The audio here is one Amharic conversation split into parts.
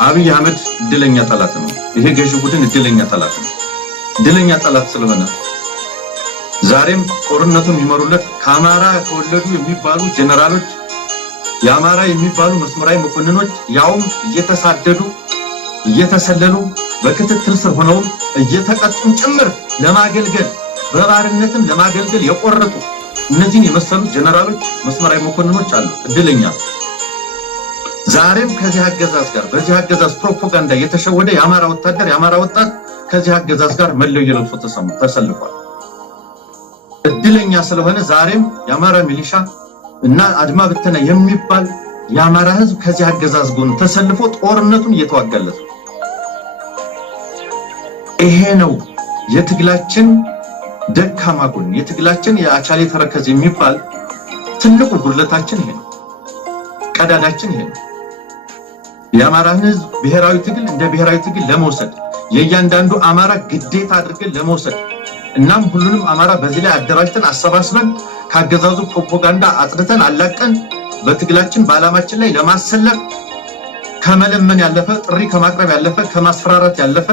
አብይ አህመድ ድለኛ ጠላት ነው። ይሄ ገዢ ቡድን ድለኛ ጠላት ነው። ድለኛ ጠላት ስለሆነ ዛሬም ጦርነቱን የሚመሩለት ከአማራ ተወለዱ የሚባሉ ጀነራሎች የአማራ የሚባሉ መስመራዊ መኮንኖች ያውም እየተሳደዱ እየተሰለሉ በክትትል ስር ሆነው እየተቀጡም ጭምር ለማገልገል በባርነትም ለማገልገል የቆረጡ እነዚህን የመሰሉ ጀነራሎች መስመራዊ መኮንኖች አሉ። እድለኛ ዛሬም ከዚህ አገዛዝ ጋር በዚህ አገዛዝ ፕሮፓጋንዳ የተሸወደ የአማራ ወታደር የአማራ ወጣት ከዚህ አገዛዝ ጋር መለዮ ለብሶ ተሰልፏል። እድለኛ ስለሆነ ዛሬም የአማራ ሚሊሻ እና አድማ ብተና የሚባል የአማራ ህዝብ ከዚህ አገዛዝ ጎን ተሰልፎ ጦርነቱን እየተዋጋለት ነው። ይሄ ነው የትግላችን ደካማ ጎን፣ የትግላችን የአቻሌ ተረከዝ የሚባል ትልቁ ጉድለታችን ይሄ ነው። ቀዳዳችን ይሄ ነው። የአማራን ህዝብ ብሔራዊ ትግል እንደ ብሔራዊ ትግል ለመውሰድ የእያንዳንዱ አማራ ግዴታ አድርገን ለመውሰድ እናም ሁሉንም አማራ በዚህ ላይ አደራጅተን አሰባስበን ካገዛዙ ፕሮፓጋንዳ አጽድተን አላቀን በትግላችን በዓላማችን ላይ ለማሰለፍ ከመለመን ያለፈ ጥሪ ከማቅረብ ያለፈ ከማስፈራራት ያለፈ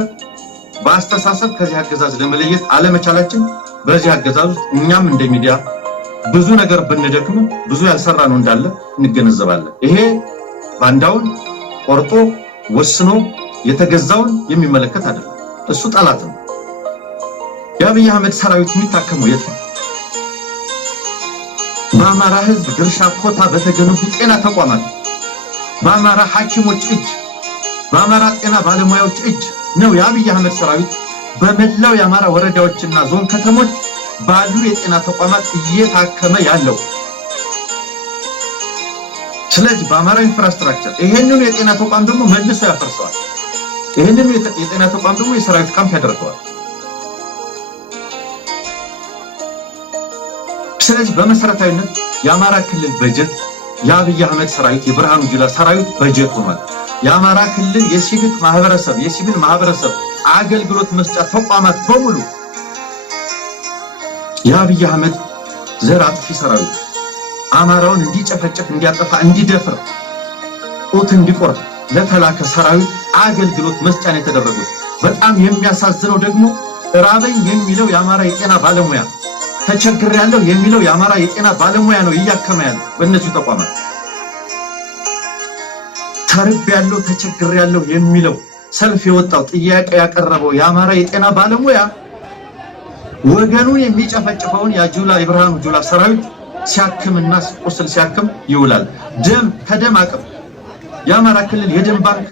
በአስተሳሰብ ከዚህ አገዛዝ ለመለየት አለመቻላችን በዚህ አገዛዝ እኛም እንደ ሚዲያ ብዙ ነገር ብንደክም ብዙ ያልሰራ ነው እንዳለ እንገነዘባለን። ይሄ ባንዳውን ቆርጦ ወስኖ የተገዛውን የሚመለከት አይደለም። እሱ ጠላት ነው። የአብይ አህመድ ሰራዊት የሚታከመው የት ነው? በአማራ ህዝብ ድርሻ ኮታ በተገነቡ ጤና ተቋማት በአማራ ሐኪሞች እጅ በአማራ ጤና ባለሙያዎች እጅ ነው የአብይ አህመድ ሰራዊት በመላው የአማራ ወረዳዎችና ዞን ከተሞች ባሉ የጤና ተቋማት እየታከመ ያለው። ስለዚህ በአማራ ኢንፍራስትራክቸር ይሄንን የጤና ተቋም ደግሞ መልሶ ያፈርሰዋል። ይሄንን የጤና ተቋም ደግሞ የሰራዊት ካምፕ ያደርገዋል። ስለዚህ በመሰረታዊነት የአማራ ክልል በጀት የአብይ አህመድ ሰራዊት የብርሃኑ ጁላ ሰራዊት በጀት ሆኗል። የአማራ ክልል የሲቪል ማህበረሰብ አገልግሎት መስጫ ተቋማት በሙሉ የአብይ አህመድ ዘር አጥፊ ሰራዊት አማራውን እንዲጨፈጨፍ እንዲያጠፋ እንዲደፍር ኦት እንዲቆርጥ ለተላከ ሰራዊት አገልግሎት መስጫን የተደረጉት። በጣም የሚያሳዝነው ደግሞ ራበኝ የሚለው የአማራ የጤና ባለሙያ ተቸግሬያለሁ የሚለው የአማራ የጤና ባለሙያ ነው እያከመያለው በእነዚህ ተቋማት። ተርቤያለሁ ተቸግሬያለሁ የሚለው ሰልፍ የወጣው ጥያቄ ያቀረበው የአማራ የጤና ባለሙያ ወገኑን የሚጨፈጭፈውን የብርሃኑ ጁላ ሰራዊት ሲያክምና ቁስል ሲያክም ይውላል። ደም ከደም አቅም የአማራ ክልል የደም ባንክ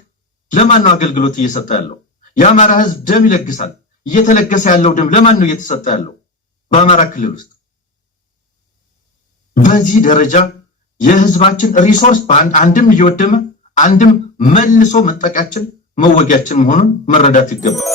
ለማን ነው አገልግሎት እየሰጠ ያለው? የአማራ ህዝብ ደም ይለግሳል። እየተለገሰ ያለው ደም ለማን ነው እየተሰጠ ያለው? በአማራ ክልል ውስጥ በዚህ ደረጃ የህዝባችን ሪሶርስ አንድም እየወደመ አንድም መልሶ መጠቃችን መወጊያችን መሆኑን መረዳት ይገባል።